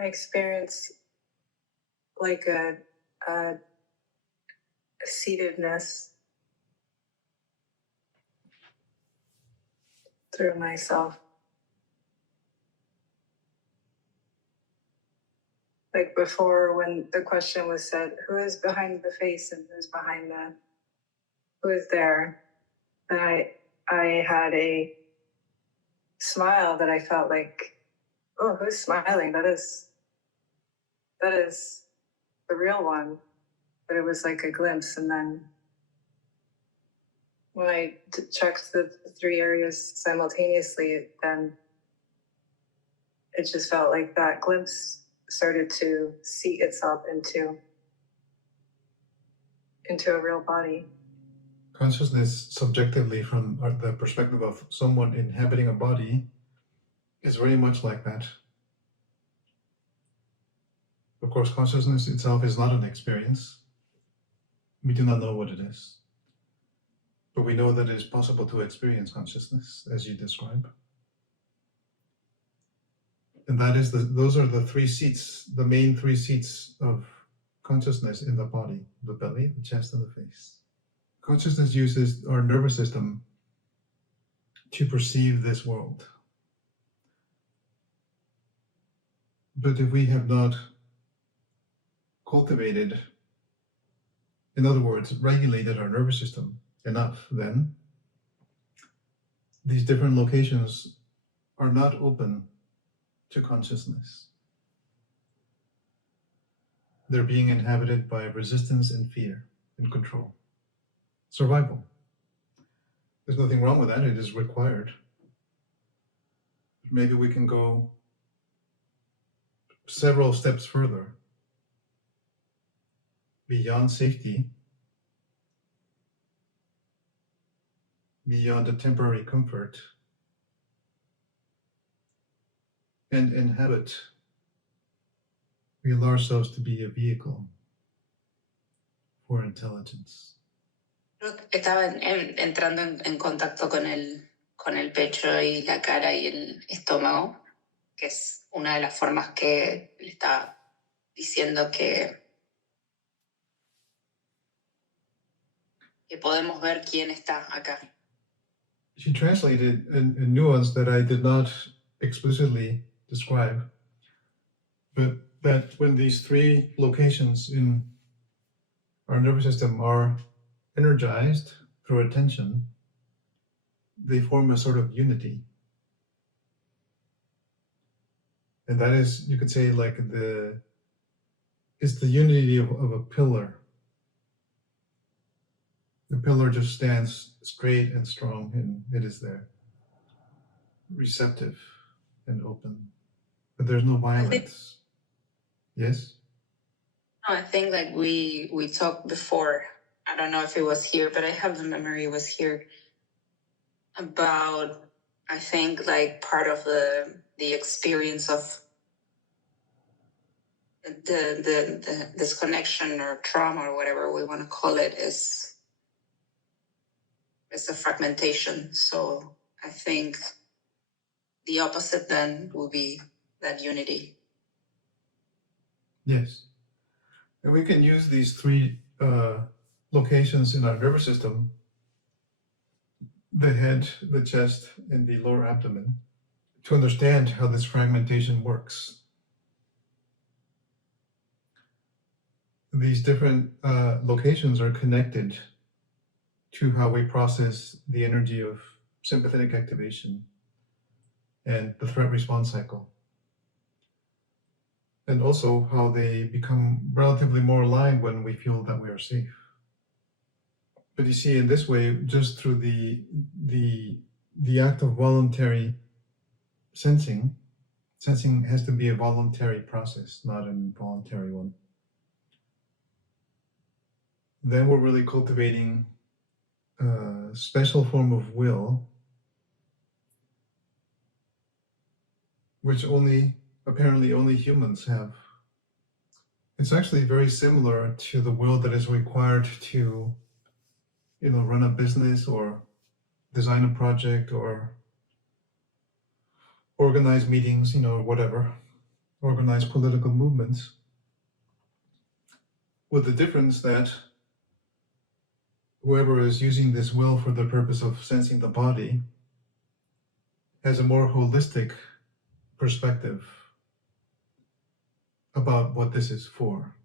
I experience like a seatedness through myself. Like before, when the question was said, who is behind the face and who is there? And I had a smile that I felt like, oh, who's smiling? That is the real one. But it was like a glimpse. And then when I checked the three areas simultaneously, then it just felt like that glimpse started to seat itself into a real body. Consciousness, subjectively, from the perspective of someone inhabiting a body, is very much like that. Of course, consciousness itself is not an experience. We do not know what it is. But we know that it is possible to experience consciousness, as you describe. And that is those are the three seats, the main three seats of consciousness in the body: the belly, the chest, and the face. Consciousness uses our nervous system to perceive this world. But if we have not cultivated, in other words, regulated our nervous system enough, then these different locations are not open to consciousness. They're being inhabited by resistance and fear and control. Survival. There's nothing wrong with that, it is required. Maybe we can go several steps further beyond safety, beyond a temporary comfort, and inhabit. We allow ourselves to be a vehicle for intelligence. Estaba entrando en contacto con el pecho y la cara y el estómago, que es una de las formas que le está diciendo que podemos ver quién está acá. She translated a nuance that I did not explicitly describe, but that when these three locations in our nervous system are energized through attention, they form a sort of unity. And that is, you could say, like it's the unity of a pillar. The pillar just stands straight and strong, and it is there, receptive and open. But there's no violence. Yes? No, I think like we talked before, I don't know if it was here, but I have the memory it was here, about, I think, like part of the experience of the disconnection or trauma or whatever we want to call it is a fragmentation. So I think the opposite then will be that unity. Yes. And we can use these three locations in our nervous system, the head, the chest, and the lower abdomen, to understand how this fragmentation works. These different locations are connected to how we process the energy of sympathetic activation and the threat response cycle, and also how they become relatively more aligned when we feel that we are safe. But you see, in this way, just through the act of voluntary sensing has to be a voluntary process, not an involuntary one. Then we're really cultivating a special form of will, which apparently only humans have. It's actually very similar to the will that is required to, run a business or design a project or organize meetings, whatever. organized political movements, with the difference that whoever is using this will for the purpose of sensing the body has a more holistic perspective about what this is for.